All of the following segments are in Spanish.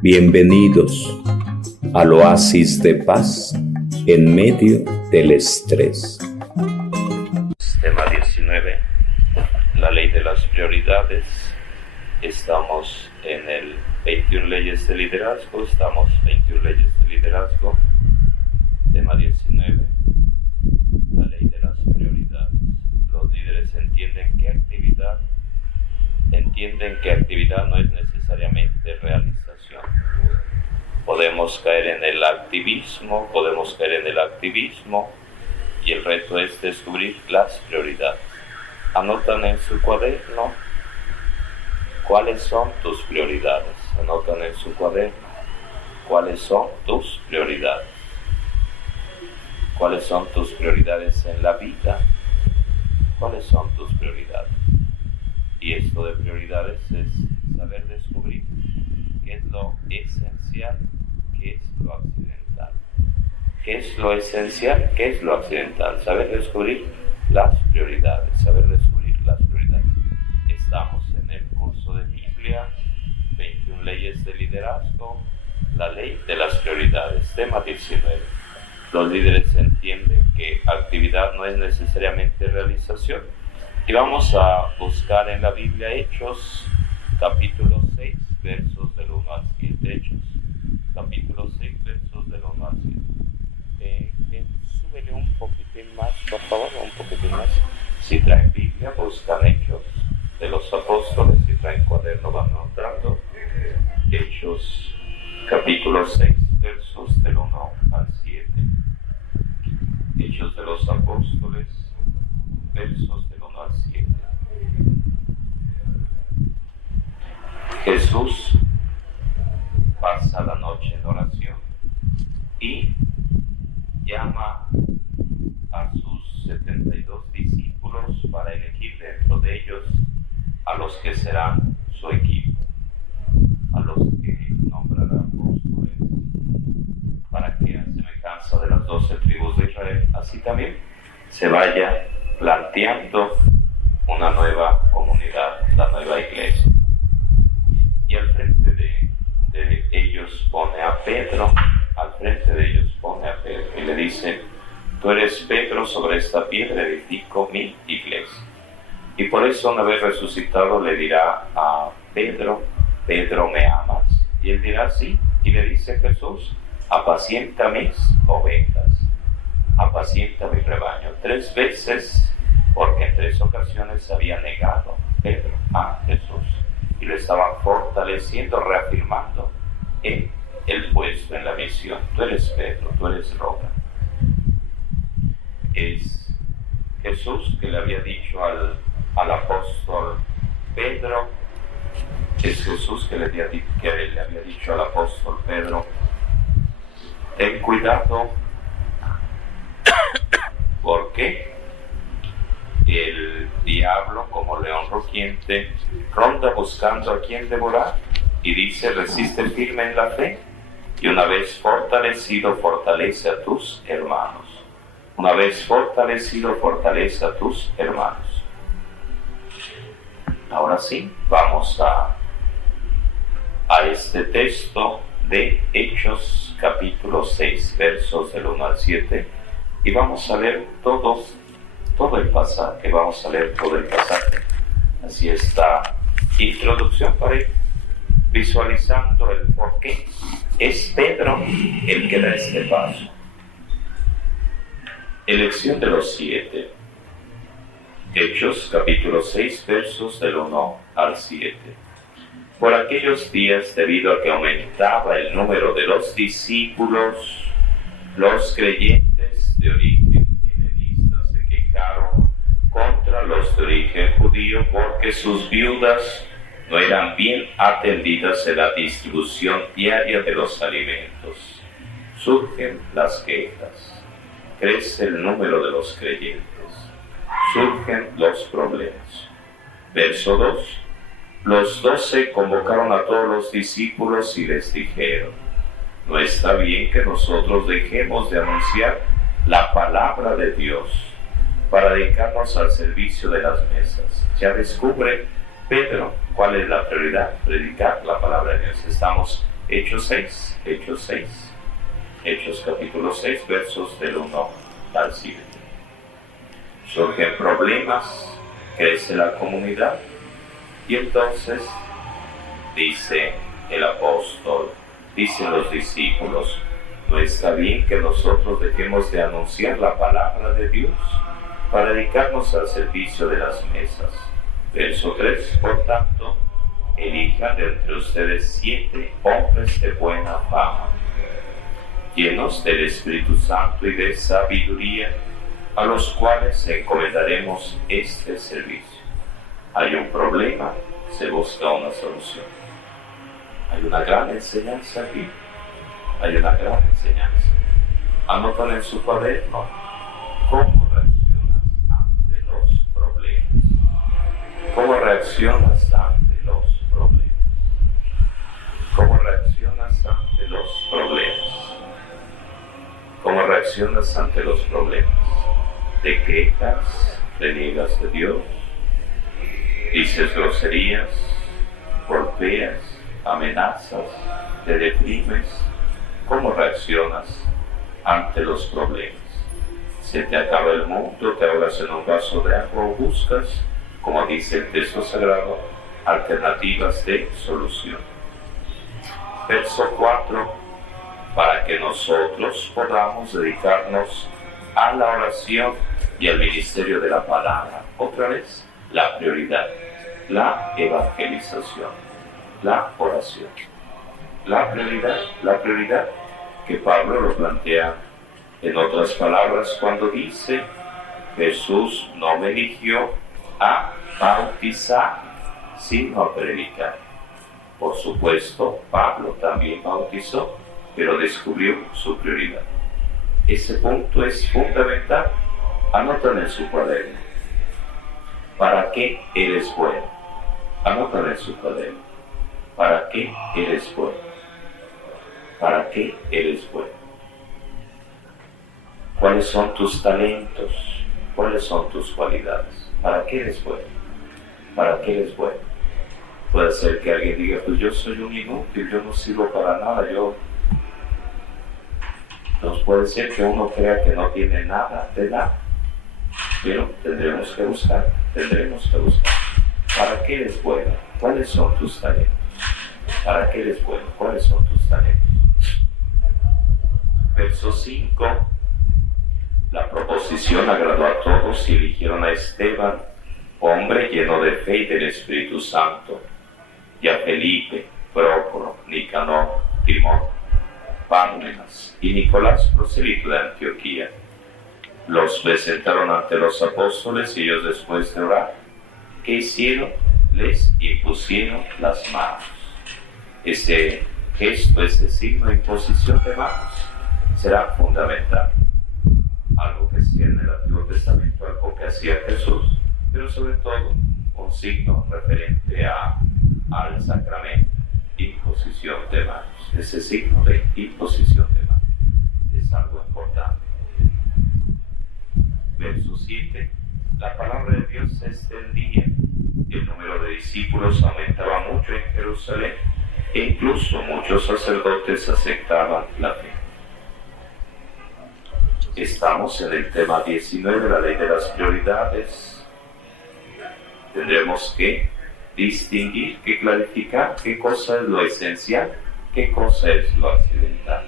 Bienvenidos al oasis de paz en medio del estrés. Tema 19, la ley de las prioridades. Estamos en el 21 leyes de liderazgo, Tema 19, la ley de las prioridades. Los líderes entienden que actividad no es necesariamente realización. Podemos caer en el activismo y el reto es descubrir las prioridades. Anotan en su cuaderno cuáles son tus prioridades. ¿Cuáles son tus prioridades en la vida? ¿Cuáles son tus prioridades? Y esto de prioridades es saber descubrir qué es lo esencial, qué es lo accidental. ¿Qué es lo esencial? ¿Qué es lo accidental? Saber descubrir las prioridades. Estamos en el curso de Biblia, 21 leyes de liderazgo, la ley de las prioridades, tema 19. Los líderes entienden que actividad no es necesariamente realización. Y vamos a buscar en la Biblia Hechos, capítulo 6, versos del 1 al 7. Hechos, capítulo 6, versos del 1 al 7. Súbele un poquitín más, por favor, un poquitín más. Si traen Biblia, buscan Hechos de los Apóstoles. Si traen cuaderno, van anotando. Hechos, capítulo 6, versos del 1 al 7. Hechos de los Apóstoles, versos del 1 al 7. Jesús pasa la noche en oración y llama a sus 72 discípulos para elegir dentro de ellos a los que serán su equipo, a los que nombrará apóstoles, para que a semejanza de las 12 tribus de Israel, así también se vaya planteando una nueva comunidad, la nueva iglesia. Y al frente de ellos pone a Pedro, y le dice: tú eres Pedro, sobre esta piedra edifico mi iglesia. Y por eso, una vez resucitado, le dirá a Pedro: Pedro, ¿me amas? Y él dirá: sí. Y le dice Jesús: apacienta mis ovejas, apacienta mi rebaño. 3 veces, porque en 3 ocasiones había negado Pedro a Jesús. Y lo estaban fortaleciendo, reafirmando en el puesto, en la misión. Tú eres Pedro, tú eres roca. Es Jesús que le había dicho al apóstol Pedro, es Jesús que le había dicho al apóstol Pedro: ten cuidado, porque el diablo, como león rugiente, ronda buscando a quien devorar, y dice: resiste firme en la fe, y una vez fortalecido, fortalece a tus hermanos. Una vez fortalecido, fortalece a tus hermanos. Ahora sí, vamos a este texto de Hechos, capítulo 6, versos del 1 al 7, y vamos a leer todo el pasaje. Así esta introducción para ir visualizando el por qué es Pedro el que da este paso. Elección de los 7. Hechos, capítulo 6, versos del 1 al 7. Por aquellos días, debido a que aumentaba el número de los discípulos, los creyentes de origen helenista se quejaron contra los de origen judío porque sus viudas no eran bien atendidas en la distribución diaria de los alimentos. Surgen las quejas, crece el número de los creyentes, surgen los problemas. Verso 2. Los 12 convocaron a todos los discípulos y les dijeron: no está bien que nosotros dejemos de anunciar la palabra de Dios para dedicarnos al servicio de las mesas. Ya descubre Pedro cuál es la prioridad: predicar la palabra de Dios. Estamos Hechos 6, Hechos capítulo 6, versos del 1 al 7. Surgen problemas, crece la comunidad y entonces dice el apóstol, dicen los discípulos, no está bien que nosotros dejemos de anunciar la palabra de Dios para dedicarnos al servicio de las mesas. Verso 3, por tanto, elijan de entre ustedes 7 hombres de buena fama, llenos del Espíritu Santo y de sabiduría, a los cuales encomendaremos este servicio. Hay un problema, se busca una solución. Hay una gran enseñanza aquí. Hay una gran enseñanza. Anotan en su cuaderno cómo reaccionas ante los problemas. ¿Cómo reaccionas ante los problemas? ¿Cómo reaccionas ante los problemas? ¿Cómo reaccionas ante los problemas? ¿Te quejas? ¿Reniegas de Dios? ¿Dices groserías? ¿Golpeas? ¿Amenazas? ¿Te deprimes? ¿Cómo reaccionas ante los problemas? ¿Se te acaba el mundo? ¿Te ahogas en un vaso de agua o buscas, como dice el texto sagrado, alternativas de solución? Verso 4, para que nosotros podamos dedicarnos a la oración y al ministerio de la palabra. Otra vez, la prioridad, la evangelización, la oración. La prioridad que Pablo lo plantea en otras palabras cuando dice, Jesús no me eligió a bautizar, sino a predicar. Por supuesto, Pablo también bautizó, pero descubrió su prioridad. Ese punto es fundamental. Anotan en su cuaderno. ¿Para qué eres bueno? Anotan en su cuaderno. ¿Para qué eres bueno? ¿Para qué eres bueno? ¿Cuáles son tus talentos? ¿Cuáles son tus cualidades? ¿Para qué eres bueno? ¿Para qué eres bueno? Puede ser que alguien diga, pues yo soy un inútil, yo no sirvo para nada, Nos puede ser que uno crea que no tiene nada de nada, pero tendremos que buscar. ¿Para qué eres bueno? ¿Cuáles son tus talentos? ¿Para qué eres bueno? ¿Cuáles son tus talentos? Verso 5. La proposición agradó a todos y eligieron a Esteban, hombre lleno de fe y del Espíritu Santo, y a Felipe, Prócoro, Nicanor, Timón, Pármenas y Nicolás, prosélito de Antioquía. Los presentaron ante los apóstoles y ellos, después de orar, ¿qué hicieron? Les impusieron las manos. Ese gesto, ese signo de imposición de manos será fundamental. Algo que hacía en el Antiguo Testamento, algo que hacía Jesús, pero sobre todo un signo referente al sacramento, imposición de manos. Ese signo de imposición de manos es algo importante. Verso 7. La palabra de Dios se extendía, el número de discípulos aumentaba mucho en Jerusalén, e incluso muchos sacerdotes aceptaban la fe. Estamos en el tema 19, la ley de las prioridades. Tendremos que distinguir, que clarificar qué cosa es lo esencial, qué cosa es lo accidental.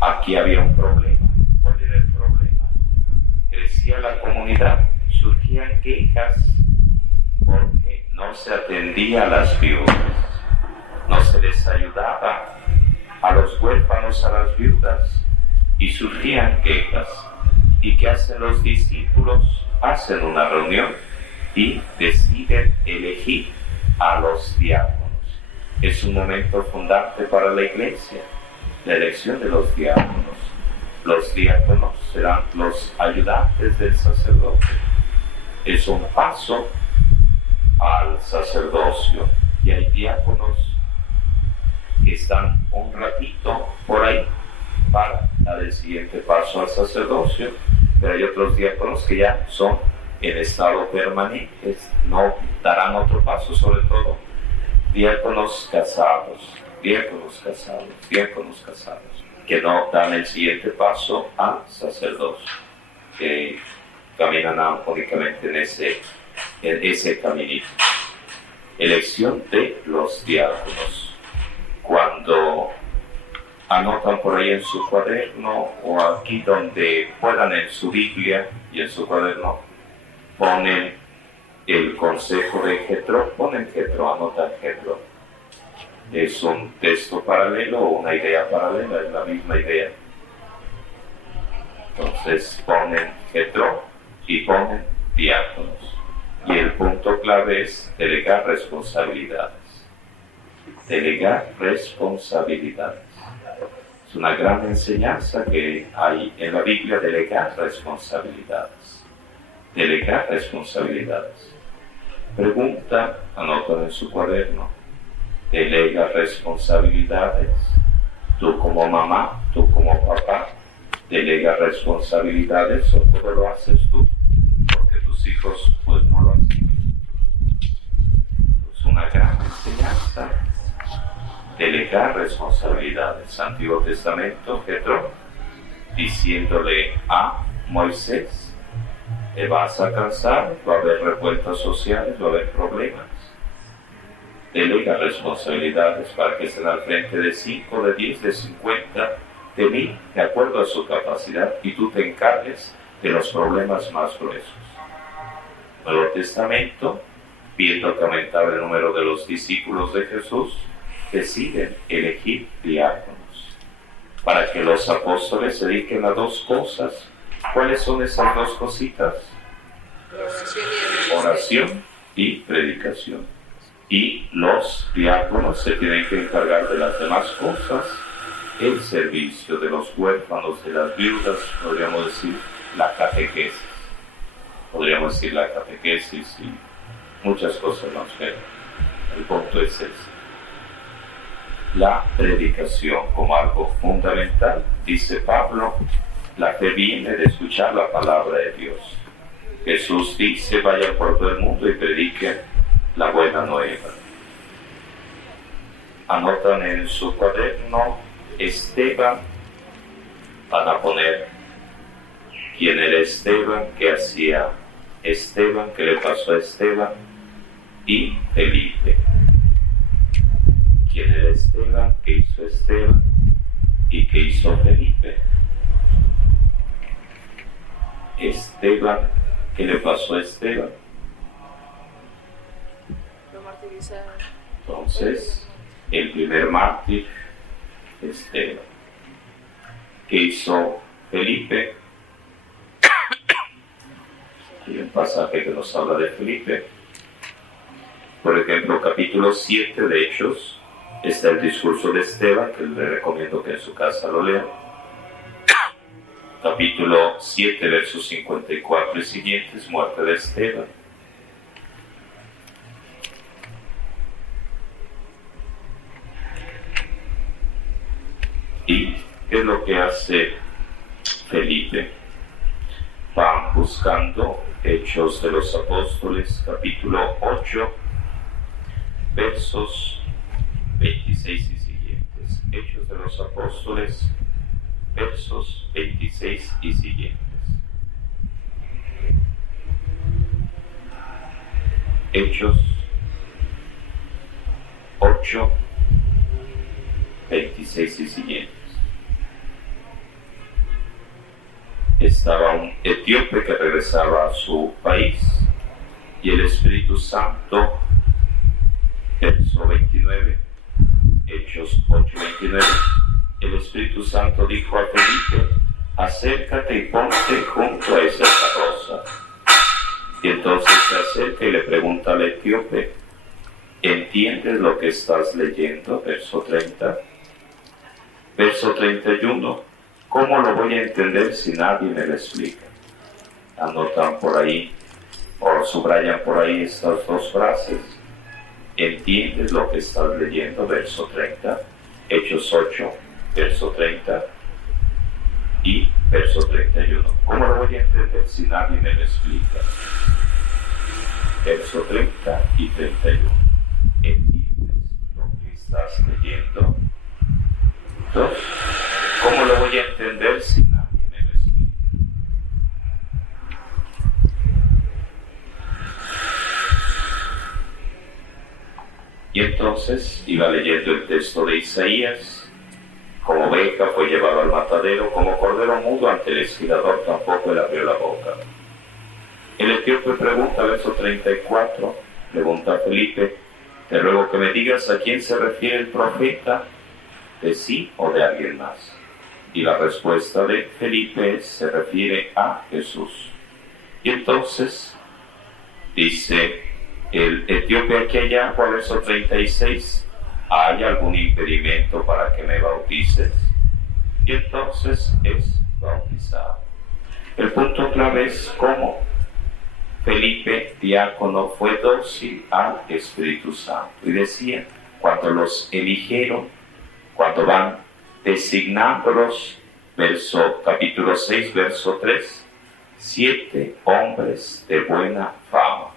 Aquí había un problema. ¿Cuál era el problema? Crecía la comunidad, surgían quejas porque no se atendía a las viudas, no se les ayudaba a los huérfanos, a las viudas, y surgían quejas. ¿Y qué hacen los discípulos? Hacen una reunión y deciden elegir a los diáconos. Es un momento fundante para la Iglesia, la elección de los diáconos. Los diáconos serán los ayudantes del sacerdote. Es un paso al sacerdocio, y hay diáconos que están un ratito por ahí para dar el siguiente paso al sacerdocio, pero hay otros diáconos que ya son en estado permanente, no darán otro paso, sobre todo diáconos casados, diáconos casados, que no dan el siguiente paso a sacerdocio, que caminan únicamente en ese caminito. Elección de los diáconos. Cuando anotan por ahí en su cuaderno o aquí donde puedan en su Biblia y en su cuaderno, ponen el consejo de Jethro, anotan Jethro. Es un texto paralelo o una idea paralela, es la misma idea. Entonces ponen Jethro y ponen diáconos. Y el punto clave es delegar responsabilidades. Delegar responsabilidades. Es una gran enseñanza que hay en la Biblia, delegar responsabilidades. Delegar responsabilidades. Pregunta, anotan en su cuaderno, delega responsabilidades. Tú como mamá, tú como papá, delega responsabilidades o todo lo haces tú, porque tus hijos pues no lo hacen. Es una gran enseñanza. Delegar responsabilidades. Antiguo Testamento, Jethro, diciéndole a Moisés, te vas a cansar, va a haber revueltas sociales, va a haber problemas. Delega responsabilidades para que estén al frente de 5, de 10, de 50, de 1000, de acuerdo a su capacidad, y tú te encargues de los problemas más gruesos. Nuevo Testamento, viendo que aumentaba el número de los discípulos de Jesús, deciden elegir diáconos para que los apóstoles se dediquen a dos cosas. ¿Cuáles son esas dos cositas? Oración y predicación. Y los diáconos se tienen que encargar de las demás cosas, el servicio de los huérfanos, de las viudas, podríamos decir la catequesis. Y muchas cosas más, pero el punto es ese. La predicación como algo fundamental, dice Pablo, la fe viene de escuchar la palabra de Dios. Jesús dice, vayan por todo el mundo y prediquen la buena nueva. Anotan en su cuaderno Esteban, van a poner quién era Esteban, qué hacía Esteban, qué le pasó a Esteban, y Felipe. ¿Quién era Esteban? ¿Qué hizo Esteban? ¿Y qué hizo Felipe? Esteban, ¿qué le pasó a Esteban? Lo martirizaron. Entonces, el primer mártir, Esteban. ¿Qué hizo Felipe? Hay un pasaje que nos habla de Felipe. Por ejemplo, capítulo 7 de Hechos, está el discurso de Esteban, que le recomiendo que en su casa lo lean. Capítulo 7, versos 54 y siguientes, muerte de Esteban. ¿Y qué es lo que hace Felipe? Van buscando Hechos de los Apóstoles, capítulo 8, versos 26 y siguientes. Hechos de los Apóstoles, versos 26 y siguientes. Hechos 8, 26 y siguientes. Estaba un etíope que regresaba a su país y el Espíritu Santo, verso 29, Hechos 8:29, el Espíritu Santo dijo a Felipe, acércate y ponte junto a esa carroza. Y entonces se acerca y le pregunta al etíope, ¿entiendes lo que estás leyendo? Verso 30. Verso 31, ¿cómo lo voy a entender si nadie me lo explica? Anotan por ahí, o subrayan por ahí estas dos frases. ¿Entiendes lo que estás leyendo? Verso 30, Hechos 8, verso 30 y verso 31. ¿Cómo lo voy a entender si nadie me lo explica? Verso 30 y 31. ¿Entiendes lo que estás leyendo? Santo, ¿cómo lo voy a entender si nadie me lo explica? Y entonces iba leyendo el texto de Isaías: como oveja fue llevado al matadero, como cordero mudo ante el esquilador tampoco le abrió la boca. El etíope pregunta, verso 34, pregunta a Felipe: te ruego que me digas a quién se refiere el profeta, de sí o de alguien más. Y la respuesta de Felipe se refiere a Jesús. Y entonces dice el etíope: aquí hay agua, verso 36, ¿hay algún impedimento para que me bautices? Y entonces es bautizado. El punto clave es cómo Felipe, diácono, fue dócil al Espíritu Santo. Y decía, cuando los eligieron, cuando van designándolos, capítulo 6, verso 3, 7 hombres de buena fama,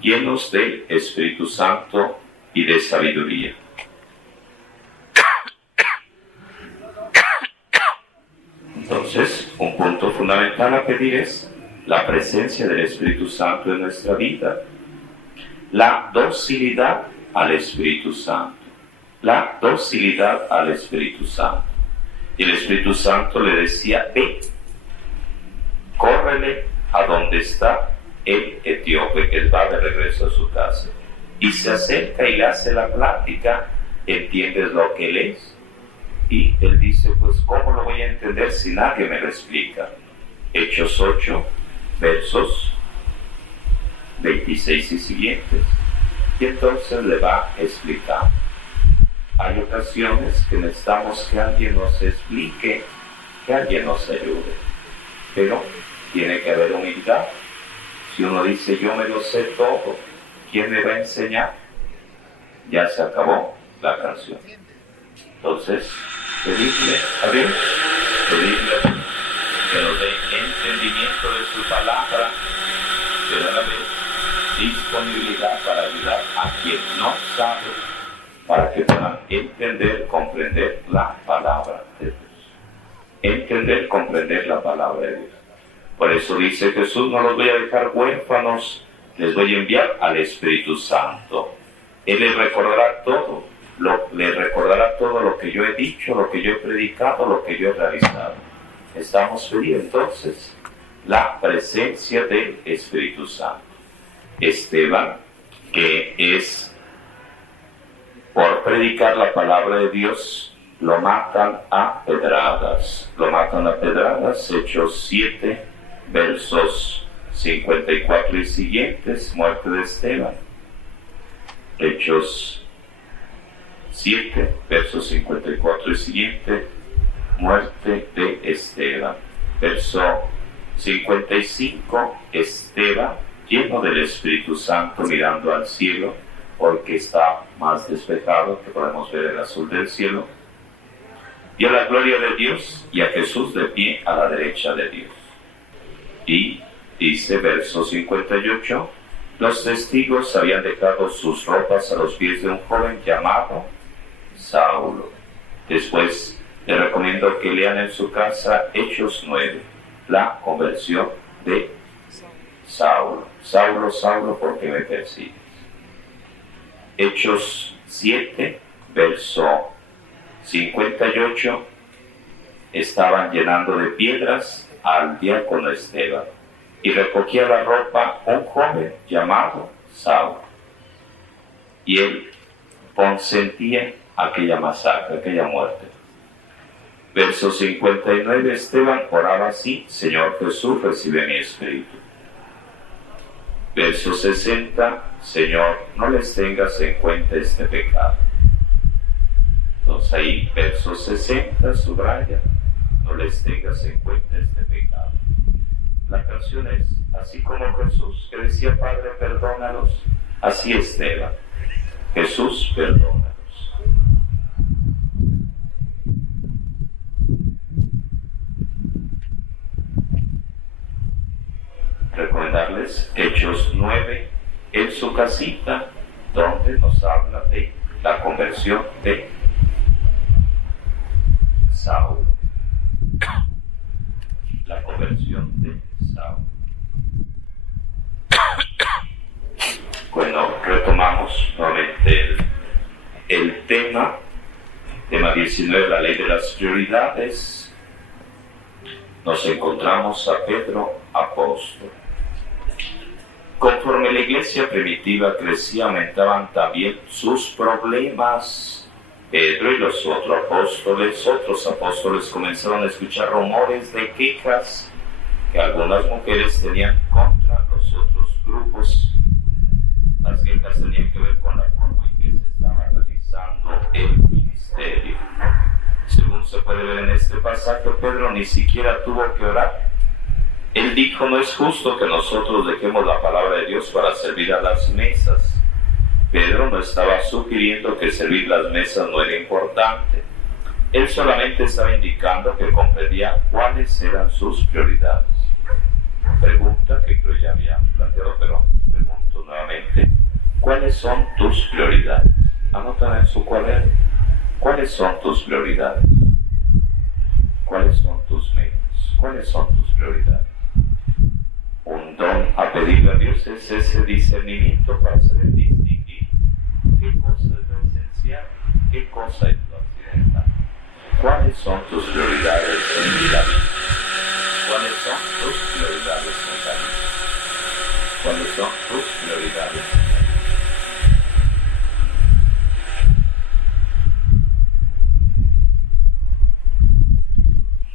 llenos del Espíritu Santo y de sabiduría. Entonces, un punto fundamental a pedir es la presencia del Espíritu Santo en nuestra vida, la docilidad al Espíritu Santo, la docilidad al Espíritu Santo. Y el Espíritu Santo le decía: ve, córrele a donde está el etíope que va de regreso a su casa. Y se acerca y le hace la plática: ¿entiendes lo que él es? Y él dice: pues ¿cómo lo voy a entender si nadie me lo explica? Hechos 8, versos 26 y siguientes. Y entonces le va a explicar. Hay ocasiones que necesitamos que alguien nos explique, que alguien nos ayude. Pero tiene que haber humildad. Si uno dice: yo me lo sé todo, ¿quién me va a enseñar? Ya se acabó la canción. Entonces, pedirle a Dios, pedirle que nos dé entendimiento de su palabra, pero a la vez disponibilidad para ayudar a quien no sabe, para que puedan entender, comprender la palabra de Dios. Entender, comprender la palabra de Dios. Por eso dice Jesús: no los voy a dejar huérfanos, les voy a enviar al Espíritu Santo. Él les recordará todo, les recordará todo lo que yo he dicho, lo que yo he predicado, lo que yo he realizado. Estamos pidiendo entonces la presencia del Espíritu Santo. Esteban, que es por predicar la palabra de Dios, lo matan a pedradas. Lo matan a pedradas, Hechos 7, versos 54 y siguientes, muerte de Esteban. Hechos 7, versos 54 y siguiente, muerte de Esteban. Verso 55, Esteban, lleno del Espíritu Santo, mirando al cielo, porque está más despejado que podemos ver el azul del cielo, vio la gloria de Dios y a Jesús de pie a la derecha de Dios. Y dice, verso 58, los testigos habían dejado sus ropas a los pies de un joven llamado Saulo. Después les recomiendo que lean en su casa Hechos 9, la conversión de Saulo. Saulo, Saulo, ¿por qué me persigues? Hechos 7, verso 58, estaban llenando de piedras al diácono Esteban, y recogía la ropa un joven llamado Saulo, y él consentía aquella masacre, aquella muerte. Verso 59, Esteban oraba así: Señor Jesús, recibe mi espíritu. Verso 60, Señor, no les tengas en cuenta este pecado. Entonces ahí, verso 60, subraya: no les tengas en cuenta este pecado. La canción es: así como Jesús, que decía, Padre, perdónalos, así Esteban, Jesús, perdónalos. Recomendarles Hechos 9 en su casita, donde nos habla de la conversión de Saulo. La conversión de Saulo. Bueno, retomamos nuevamente el tema 19, la ley de las prioridades. Nos encontramos a Pedro, apóstol. Conforme la iglesia primitiva crecía, aumentaban también sus problemas. Pedro y los otros apóstoles comenzaron a escuchar rumores de quejas que algunas mujeres tenían contra los otros grupos. Las quejas tenían que ver con la forma en que se estaba realizando el ministerio. Según se puede ver en este pasaje, Pedro ni siquiera tuvo que orar. Él dijo: no es justo que nosotros dejemos la palabra de Dios para servir a las mesas. Pedro no estaba sugiriendo que servir las mesas no era importante. Él solamente estaba indicando que comprendía cuáles eran sus prioridades. Pregunta que creo ya había planteado, pero pregunto nuevamente: ¿cuáles son tus prioridades? Anotan en su cuaderno. ¿Cuáles son tus prioridades? ¿Cuáles son tus metas? ¿Cuáles son tus prioridades? Un don a pedirle a Dios es ese discernimiento para saber distinguir qué cosa es lo esencial, qué cosa es lo accidental. ¿Cuáles son tus prioridades en la vida? ¿Cuáles son tus prioridades en la vida? ¿Cuáles son tus prioridades en la vida?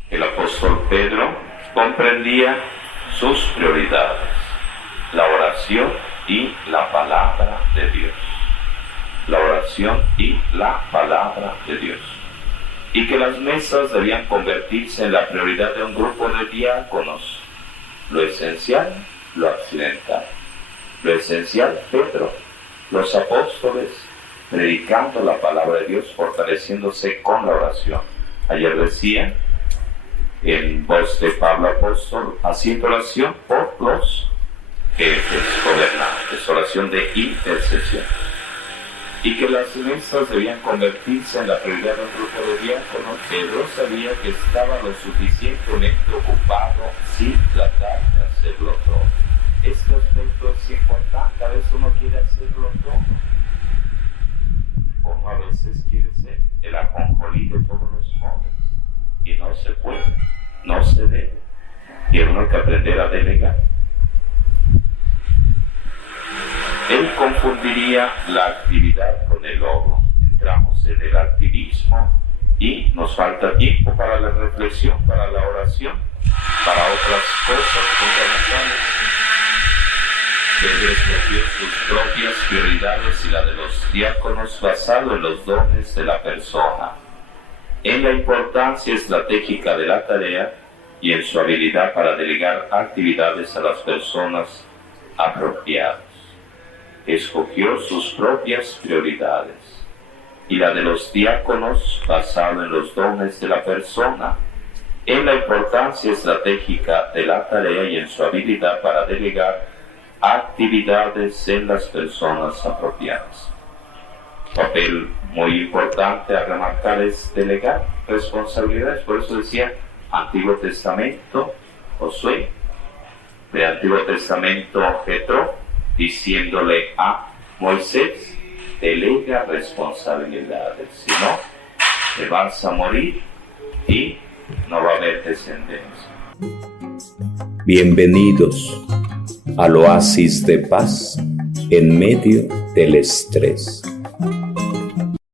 El apóstol Pedro comprendía sus prioridades: la oración y la palabra de Dios. La oración y la palabra de Dios. Y que las mesas debían convertirse en la prioridad de un grupo de diáconos. Lo esencial, lo accidental. Lo esencial, Pedro, los apóstoles, predicando la palabra de Dios, fortaleciéndose con la oración. Ayer decía, en voz de Pablo apóstol, haciendo oración por los jefes gobernantes, oración de intercesión. Y que las mesas debían convertirse en la prioridad de un grupo de diáconos. Pedro sabía que estaba lo suficientemente ocupado sin tratar de hacerlo todo. Este aspecto es importante. A veces uno quiere hacerlo todo, como a veces quiere ser el ajonjolí de todos los modos, y no se puede, no se debe. Tiene uno que aprender a delegar. Él confundiría la actividad con el logro. Entramos en el activismo y nos falta tiempo para la reflexión, para la oración, para otras cosas fundamentales. Pedro escogió sus propias prioridades y la de los diáconos basado en los dones de la persona, en la importancia estratégica de la tarea y en su habilidad para delegar actividades a las personas apropiadas. Escogió sus propias prioridades y la de los diáconos basado en los dones de la persona, en la importancia estratégica de la tarea y en su habilidad para delegar actividades en las personas apropiadas. Papel muy importante a remarcar es delegar responsabilidades. Por eso decía Antiguo Testamento, Josué, de Antiguo Testamento, Jetro, diciéndole a Moisés: delega responsabilidades, si no, te vas a morir y no va a haber descendencia. Bienvenidos al oasis de paz en medio del estrés.